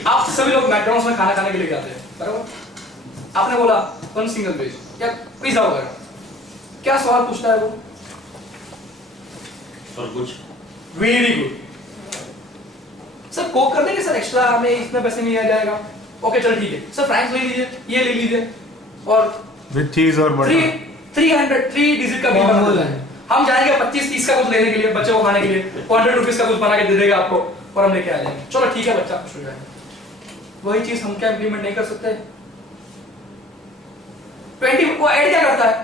आप सभी लोग मैकडॉनल्ड्स में खाना खाने के लिए जाते हैं, बराबर? आपने बोला 1 सिंगल वेज या पिज्जा वगैरह, क्या सवाल पूछता है वो? और कुछ वेरी गुड सर, कोक कर देंगे सर, एक्स्ट्रा हमें इतने पैसे में आ जाएगा। ओके चलो ठीक है सर, फ्राइज ले लीजिए, ये ले लीजिए, और विद चीज और बटर। 3 डिजिट का बिल बना देता है। हम जाएंगे 25-30 का कुछ लेने के लिए, बच्चे को खाने के लिए, 100 रुपीज का कुछ बना के दे देगा आपको, और हम लेके आ जाएंगे। चलो ठीक है, बच्चा खुश हो जाएगा। वही चीज हम क्या इंप्लीमेंट नहीं कर सकते? 20 वो ऐड क्या करता है?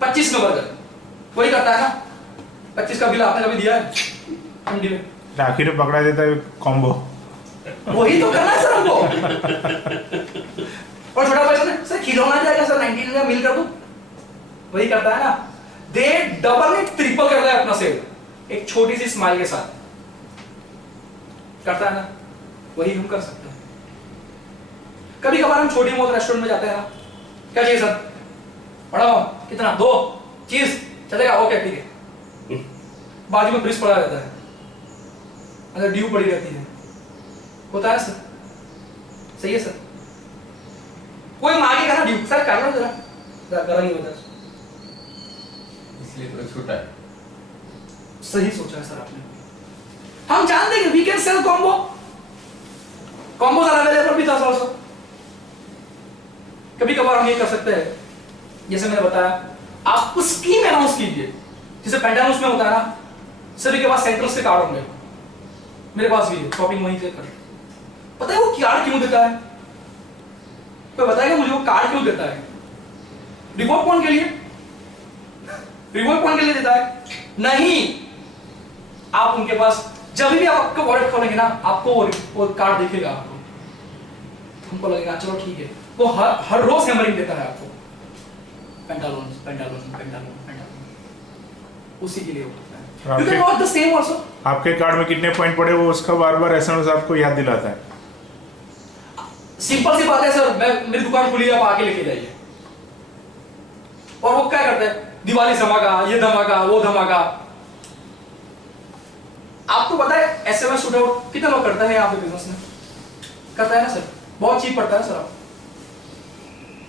25 में बर्गर, वही करता है ना। 25 का बिल आपने कभी दिया है मंडी में? आखिर में पकड़ा देता है कॉम्बो। वही तो करना है सर हमको। और छोटा पैसा सर खिलौना जाएगा सर, 19 का मिल कर दो, वही करता है ना। दे डबल नहीं ट्रिपल करता है अपना सेल, एक छोटी सी स्माइल के साथ करता है ना। वही हम कर सकते हैं। कभी कभार हम छोटी मोटी रेस्टोरेंट में जाते हैं ना, क्या चाहिए सर? बड़ा कितना? 2 चीज चलेगा? ओके ठीक है। बाजू में ब्रिज पड़ा रहता है, अगर ड्यू पड़ी रहती है, होता है सर? सही है सर? कोई मांगेगा ना ड्यू, सर कर लो जरा, करा नहीं होता, इसलिए तो छोटा है। सही सोचा है सर आपने। हम जानते हैं we can sell combo, combos are available with us also. कभी कभार हम ये कर सकते हैं, जैसे मैंने बताया आप स्कीम अनाउंस कीजिए, जैसे पेंटालून्स में होता है ना, सभी के पास सेंट्रल से कार्ड होंगे, मेरे पास भी है, शॉपिंग वहीं से करें। पता है वो कार्ड क्यों देता है? कोई बताएगा मुझे वो कार्ड क्यों देता है? रिवॉर्ड पॉइंट के लिए? रिवॉर्ड पॉइंट के लिए देता है? नहीं, आप उनके पास जब भी आप आपका वॉलेट खोलेंगे ना, आपको वो कार्ड दिखेगा आपको, हमको लगेगा चलो ठीक है। वो हर रोज हैमरिंग देता है आपको, पेंटालून पेंटालून पेंटालून पेंटालून, उसी के लिए होता है। You can watch the same also. आपके कार्ड में कितने पॉइंट पड़े वो उसका बार बार एसएमएस आपको याद दिलाता है। सिंपल सी बात है सर, मैं मेरी दुकान खुली है, आप आके लेके जाइए। और वो क्या करते हैं, दिवाली धमाका, ये धमाका, वो धमाका। आपको पता है एसएमएस शूट आउट कितना लोग करता है यहाँ पे बिजनेस में? करता है ना सर, बहुत चीप पड़ता है सर। आप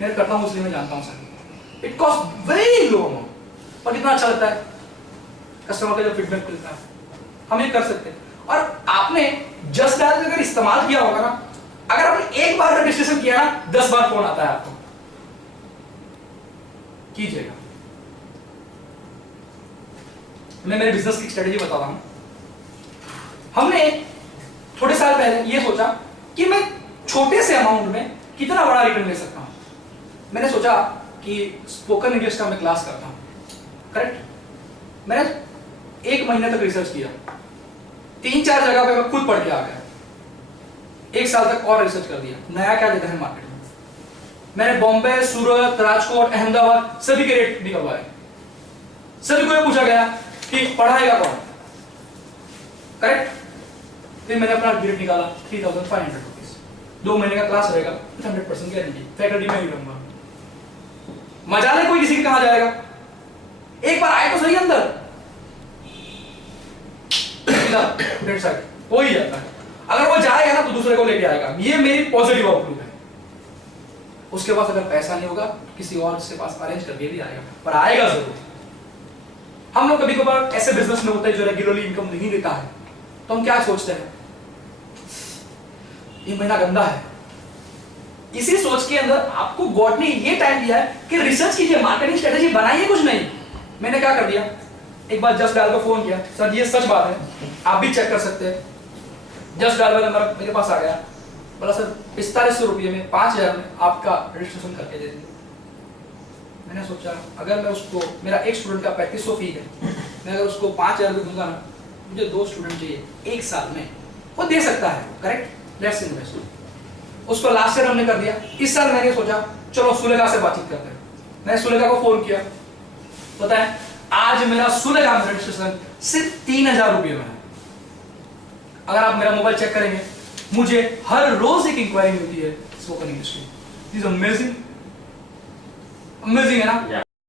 मैं करता हूँ इसलिए मैं जानता हूँ sir, it cost very low amount, पर कितना अच्छा लगता है कस्टमर का जो फीडबैक मिलता है। हम ये कर सकते हैं। और आपने जस्ट डायल अगर इस्तेमाल किया होगा ना, अगर आपने एक बार रजिस्ट्रेशन किया ना, 10 बार फोन आता है आपको, कीजिएगा। मैं मेरे बिजनेस की स्ट्रेटेजी बता रहा हूं। हमने थोड़े साल पहले ये सोचा कि मैं छोटे से अमाउंट में कितना बड़ा रिटर्न ले सकता हूं। मैंने सोचा कि स्पोकन इंग्लिश का मैं क्लास करता हूं, करेक्ट। मैंने 1 महीने तक रिसर्च किया, 3-4 जगह पे मैं खुद पढ़ के आ गया। 1 साल तक और रिसर्च कर दिया, नया क्या देता है मार्केट में। मैंने बॉम्बे, सूरत, राजकोट, अहमदाबाद सभी के रेट निकलवाए। सभी को ये पूछा गया कि पढ़ाएगा कौन, करेक्ट। फिर मैंने अपना रेट निकाला 3500 रुपीज। 2 महीने का क्लास रहेगा, 100% गारंटी, फैकल्टी में ही रहूंगा। मजा नहीं, कोई किसी के कहां जाएगा। एक बार आए तो सही अंदर, हो ही जाता है। अगर वो जाएगा ना तो दूसरे को लेके आएगा, ये मेरी पॉजिटिव आउटलुक है। उसके पास अगर पैसा नहीं होगा किसी और के पास अरेंज करके भी आएगा, पर आएगा जरूर। हम लोग कभी कभार ऐसे बिजनेस में होते हैं जो रेगुलरली इनकम नहीं देता है, तो हम क्या सोचते हैं, ये महीना गंदा है। इसी सोच के अंदर आपको गॉड ने ये टाइम दिया है कि रिसर्च कीजिए, मार्केटिंग स्ट्रेटेजी बनाइए। कुछ नहीं, मैंने क्या कर दिया, एक बार जस्ट डायल को फोन किया, सर ये सच बात है, आप भी चेक कर सकते हैं। जस्ट डायल वाला नंबर मेरे पास आ गया, बोला सर 4500 रुपये में 5000 में आपका रजिस्ट्रेशन करके दे देंगे। मैंने सोचा अगर मैं उसको, मेरा एक स्टूडेंट का 3500 फी है, मैं अगर उसको 5000 रुपये दूंगा ना, मुझे 2 स्टूडेंट चाहिए 1 साल में, वो दे सकता है, करेक्ट। Let's invest. उसको लास्ट ईयर हमने कर दिया। इस साल मैंने सोचा चलो सुलेखा से बातचीत करते हैं। मैंने सुलेखा को फोन किया, पता है आज मेरा सुलेखा में रजिस्ट्रेशन सिर्फ 3000 रुपये में है। अगर आप मेरा मोबाइल चेक करेंगे, मुझे हर रोज एक इंक्वायरी मिलती है स्पोकन इंग्लिश की। दिस अमेजिंग, अमेजिंग है ना।